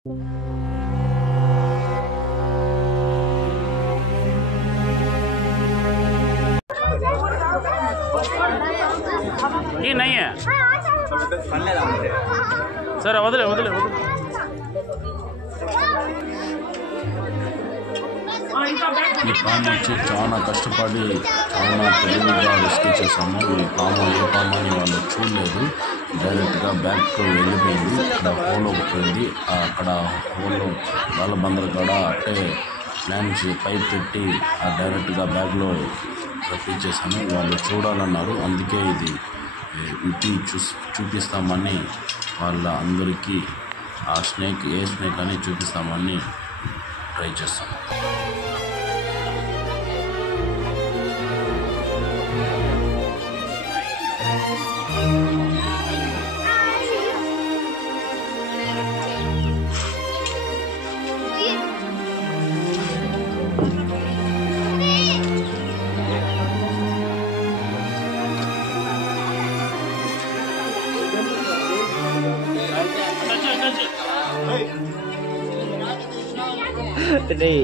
ये नहीं है सर वदले वदले वदले ఈ పాము వచ్చి చాలా కష్టపడి చాలా తెలివిగా రెస్క్యూ చేసాము. ఈ పాము ఏ పాము అని వాళ్ళు చూడలేదు, డైరెక్ట్గా బ్యాగ్కు వెళ్ళిపోయింది. ఇక్కడ హోల్ ఒకటి ఉంది, అక్కడ హోల్ బాలబందర్ కూడా అట్టే ప్లాన్ పైప్ పెట్టి డైరెక్ట్గా బ్యాగ్లో రప్పించేసాను. వాళ్ళు చూడాలన్నారు, అందుకే ఇది ఇటు చూపిస్తామని వాళ్ళ అందరికీ ఆ స్నేక్ ఏ స్నేక్ అని చూపిస్తామని ట్రై చేస్తాం. नहीं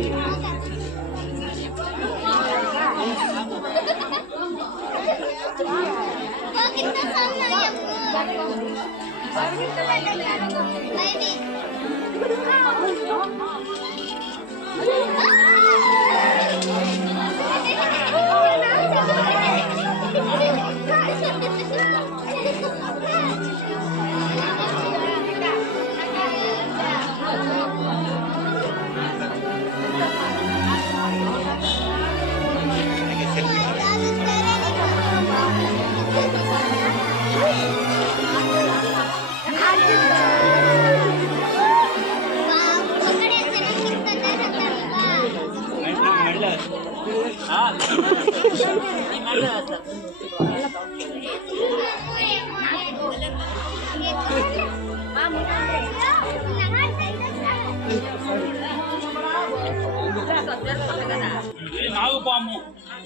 నాగుపాము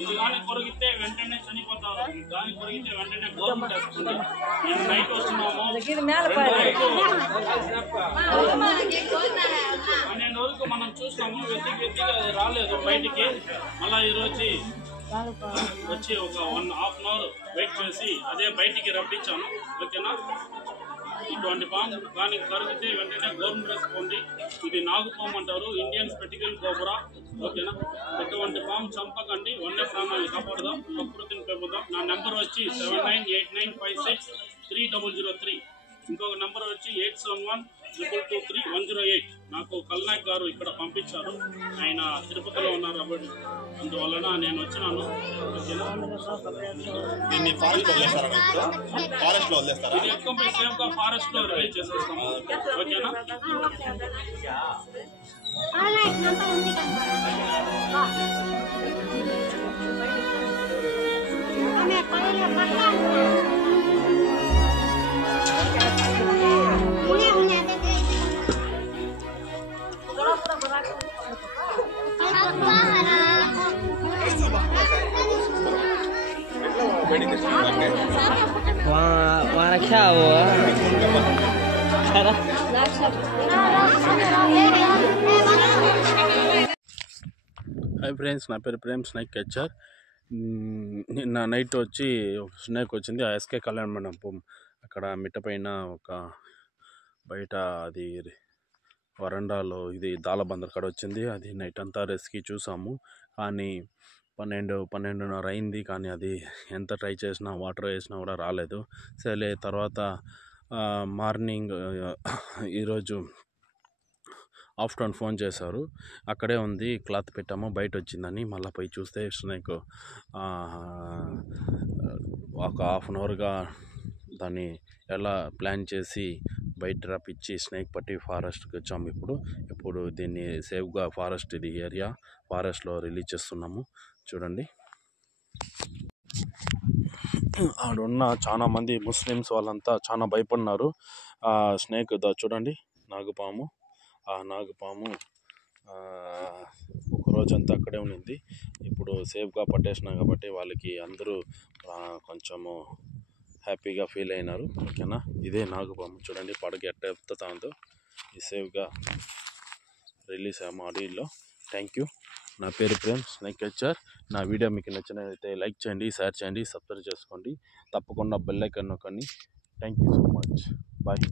ఇది కానీ కొరిగితే వెంటనే చనిపోతారు, దాన్ని కొరిగితే వెంటనే గవర్నమెంట్ వస్తుంది. మేము నైట్ వస్తున్నాము 12 రోజులకు మనం చూస్తాము, వెతికి అది రాలేదు బయటికి. మళ్ళీ ఈరోజు వచ్చి ఒక 1.5 అవర్ వెయిట్ చేసి అదే బయటికి రప్పించాను. ఓకేనా, ఇటువంటి పాము కానీ కరిగితే వెంటనే గవర్నమెంట్ వేసుకోండి. ఇది నాగుపాము అంటారు, ఇండియన్ స్పెటికల్ కోబ్రా. ఓకేనా, ఎటువంటి పాము చంపకండి, వన్య ప్రాణాలు కాపాడుదాం, ప్రకృతిని పెంపుదాం. నా నెంబర్ వచ్చి 7989563003. ఇంకొక నెంబర్ వచ్చి 871223 నాకు కల్నాయక్ గారు ఇక్కడ పంపించారు, ఆయన తిరుపతిలో ఉన్నారు కాబట్టి అందువలన నేను వచ్చినాను. ఇది ఎక్కువ సేఫ్గా ఫారెస్ట్ లో రిలీజ్ చేసేస్తాము. ఓకేనా, वहाँ रखा हुआ హాయ్ ఫ్రెండ్స్, నా పేరు ప్రేమ్ స్నేక్ క్యాచర్. నిన్న నైట్ వచ్చి స్నేక్ వచ్చింది ఆ ఎస్కే కళ్యాణ మండపం అక్కడ మిట్ట పైన ఒక బయట అది వరండాలో ఇది దాలబందర్ కాడ వచ్చింది. అది నైట్ అంతా రెస్క్యూ చూసాము, కానీ 12:30 అయింది. కానీ అది ఎంత ట్రై చేసినా వాటర్ వేసినా కూడా రాలేదు. సరే తర్వాత మార్నింగ్ ఈరోజు ఆఫ్టర్నూన్ ఫోన్ చేశారు, అక్కడే ఉంది క్లాత్ పెట్టాము బయట వచ్చిందని. మళ్ళీ పోయి చూస్తే స్నేక్ ఒక 1/2 అవర్గా దాన్ని ఎలా ప్లాన్ చేసి బయట రప్పించి స్నేక్ పట్టి ఫారెస్ట్కి వచ్చాము. ఇప్పుడు దీన్ని సేఫ్గా ఫారెస్ట్ ఇది ఏరియా ఫారెస్ట్లో రిలీజ్ చేస్తున్నాము. చూడండి, ఆడున్న చాలా మంది ముస్లిమ్స్ వాళ్ళంతా చాలా భయపడినారు. స్నేక్ చూడండి, నాగుపాము. ఆ నాగుపాము ఒక రోజంతా అక్కడే ఉన్నింది. ఇప్పుడు సేఫ్గా పట్టేసినాం కాబట్టి వాళ్ళకి అందరూ కొంచెము హ్యాపీగా ఫీల్ అయినారు. ఓకేనా, ఇదే నాగుపాము. చూడండి పడగ ఎట్ట ఎత్తుతా ఉందో. సేఫ్గా రిలీజ్ అయ్యాము అడవిలో. Thank you. నా పేరు ప్రేమ్ స్నేక్ క్యాచర్. నా వీడియో మీకు నచ్చినట్లయితే లైక్ చేయండి, షేర్ చేయండి, సబ్స్క్రైబ్ చేసుకోండి, తప్పకుండా బెల్ ఐకాన్ నొక్కండి. Thank you so much. Bye.